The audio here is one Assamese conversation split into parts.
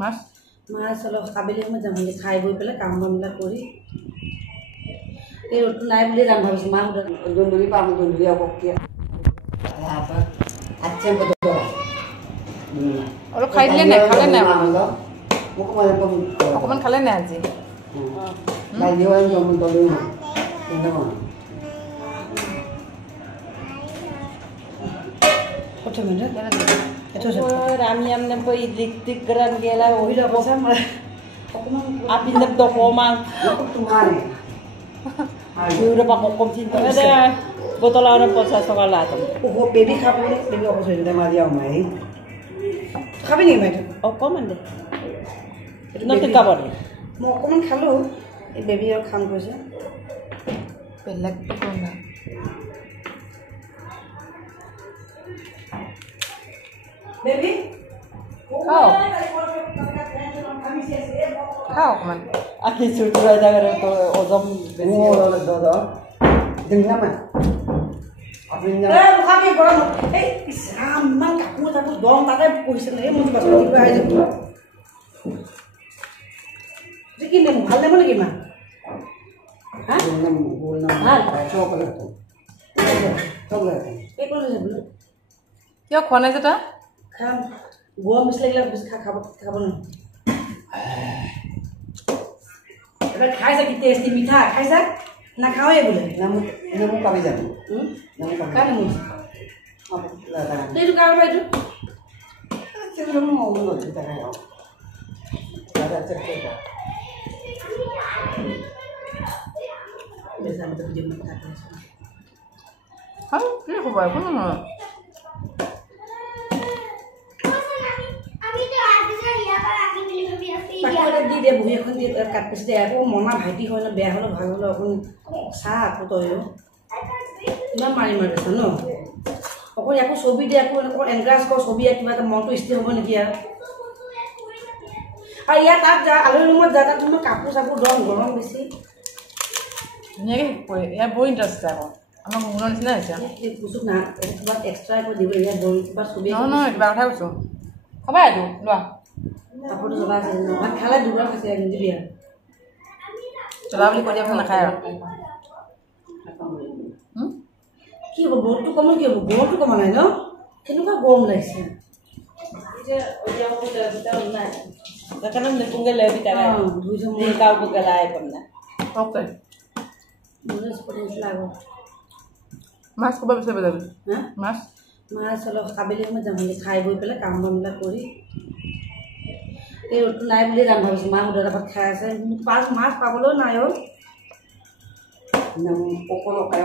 মাছ মাছ অলপ আবেলি সময়ত যাম খাই বৈ পেলাই কাম বনবিলাক কৰি এই ৰ'দটো নাই বুলি যাম ভাবিছোঁ মা দন্দুলি পাম দন্দুলি অকীয়া অলপ খাই দিলে নাই খালে নাই অকণমান খালে নাই আজি Rami am nampak elektrik geran gila, oh dah apa sama. Api nak dokumen. Udah pakai kom cinta. Ada botol orang posa sekolah tu. Oh baby kapan ni? Baby aku sudah dah mari awak mai. Kapan ni mai tu? Oh komen deh. Nanti kapan ni? Mau komen kalau baby aku kam kerja. Pelak tu kan. Baby? Kau man. Aku sudah dah kerana tu ozam. Oh, dah. Dengar mana? Apa ni? Bukan ni korang. Aman kamu tapi dong tak ada posisi ni. Mesti pasal itu aja. Jadi ni hal ni mana gimana? Hah? Hal. Coklat tu. Coklat. Kalau ni sebelum. Kau kau ni tu dah? Kam, gua mesti lagi bisa khabar ni. Tapi khai sa kita esti mitha, khai sa? Na khawa ye bole. Namu kami jadi. Namu kami. Kan namu. Apa lah? Itu kau apa itu? Sebelum mau mulai kita kaya. Ada cerita. Biasa kita pergi makan. Hah? Ni aku buat apa nama? Pakai di dia buaya kan dia kapis dia aku mama bhai ho na beha holo bhalo aku sa aku to yo na mari mari sano aku yaku sobi dia aku engras ko sobi akiba ta mon to sti hobo neki ya ya tak ja alu rumot jata তুমি কাপোৰ সাপোৰ দম গৰম বেছি Ni ya boy interest aku. Amak mungkin ni sih ya. Busuk na buat extra ko dibo ya dol ba sobi No, itu baru tahu tu. Apa itu? Luar. Aku tu salah sih. Mak khala dua kasi yang dia. Coba beli kau dia pernah kaya. Ki bo tu kamu ki bo tu kamu nai no? Kenuka gom laisi. Ije oja ko ta na. Karena mendek tunggal lebih cara. Dia kau begalai pernah. Oke. Mulai seperti lagu. Mas kau bisa betul? Mas? Mas kalau kabel yang macam ni khai boy pula kamu mula kuri. এই রোডটো নাই বুলি যাম ভাবিছোঁ মা উদৰ দাপত খাই আছে পাঁচ মাছ পাবলৈও নাই অ' পকলো খাই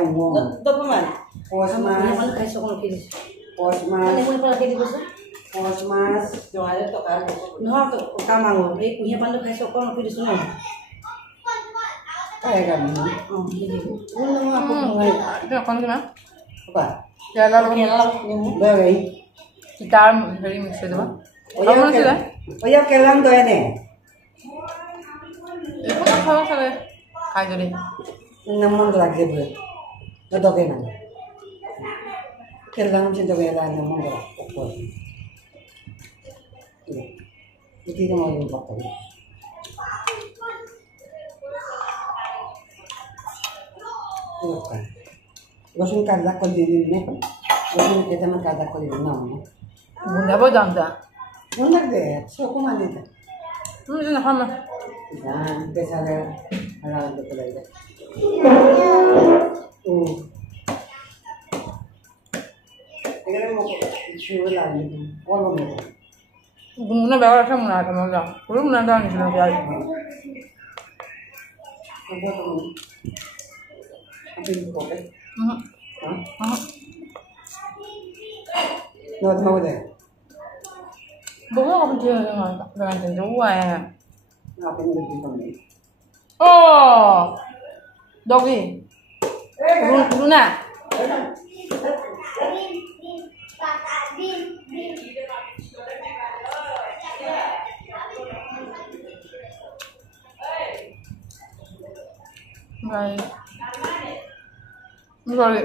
দপমান পচ মাছ খাইছোঁ অকণ ৰখি দিছোঁ পচ মাছ ৰাখি দিবচোন পচ মাছ নহয় কাম আৰু এই কুঁহিয়া পানীটো খাইছোঁ অকণ ৰখি দিছোঁ ন Itu apa sih mas? Apa? Jalan lalu. Bagai. Kita hari mesti tu. Kamu mesti dah. Oh ya kelang tu ni. Itu kan sama saja. Kain jadi. Namun lagi ber. Itu ke mana? Kelang macam tu ke mana namun ber. Okey. Itu kita mau import tu. Okey. Rosun kada kau di ni. Rosun kita mana kada kau di mana? Bunda boleh dah. Bunda deh. So kau mana deh? Mungkin apa? Jangan kesalahan halal betul aja. Ini mau cuci lagi. Kalau mau. Bunda bawa sama nak sama dah. Belum nak dah ni sudah jadi. Apa tu? Apa itu kopi? Nak mau deh. Bawa apa dia dengan tentuan ya. Apa yang lebih kami? Oh, doggy. Luna. Baik. Sorry.